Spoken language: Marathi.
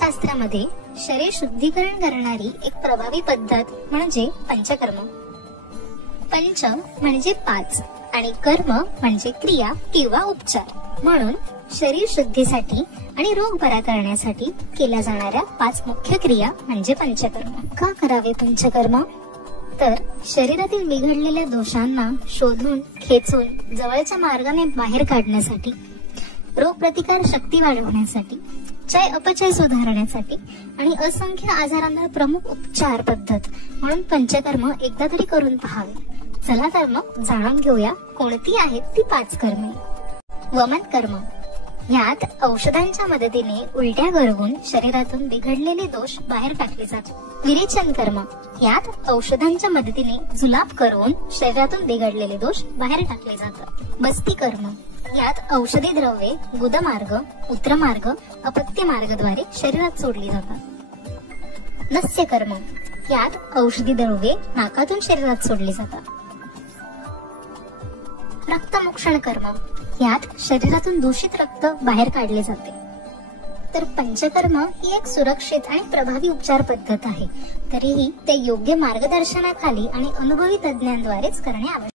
वैद्यशास्त्रामध्ये शरीर शुद्धीकरण करणारी एक प्रभावी पद्धत म्हणजे पंचकर्म। पंच म्हणजे 5 आणि कर्म म्हणजे क्रिया किंवा उपचार। म्हणून शरीर शुद्धीसाठी आणि रोग बरा करण्यासाठी केल्या जाणाऱ्या 5 मुख्य क्रिया म्हणजे पंचकर्म। का करावे पंचकर्म? तर शरीरातील बिघडलेल्या दोषांना शोधून खेचून जवळच्या मार्गाने बाहेर काढण्यासाठी, रोग प्रतिकार शक्ती वाढवण्यासाठी, चय अपचय सुधारण्यासाठी आणि असंख्य आजारांवर प्रमुख उपचार पद्धत म्हणून पंचकर्म एकदा तरी करून पहावे। चला तर मग जाणून घेऊया कोणती आहेत ती 5 कर्मे। वमन कर्म, यात औषधांच्या मदतीने उलट्या घडवून शरीरातून बिघडलेले दोष बाहेर टाकले जातात। विरेचन कर्म, यात औषधांच्या मदतीने जुलाब करून शरीरातून बिघडलेले दोष बाहेर टाकले जातात। बस्ती कर्म, यात औषधी द्रव्ये गुदमार्ग, मूत्रमार्ग, अपत्य मार्गाद्वारे शरीरात सोडली जातात। नस्य कर्म, यात औषधी द्रव्ये नाकातून शरीरात सोडली जातात। रक्तमोक्षण कर्म, यात शरीरातून दूषित रक्त बाहेर काढले जाते। तर पंचकर्म ही एक सुरक्षित आणि प्रभावी उपचार पद्धत आहे, तरीही ते योग्य मार्गदर्शनाखाली आणि अनुभवी तज्ञांद्वारेच करणे आवश्यक आहे।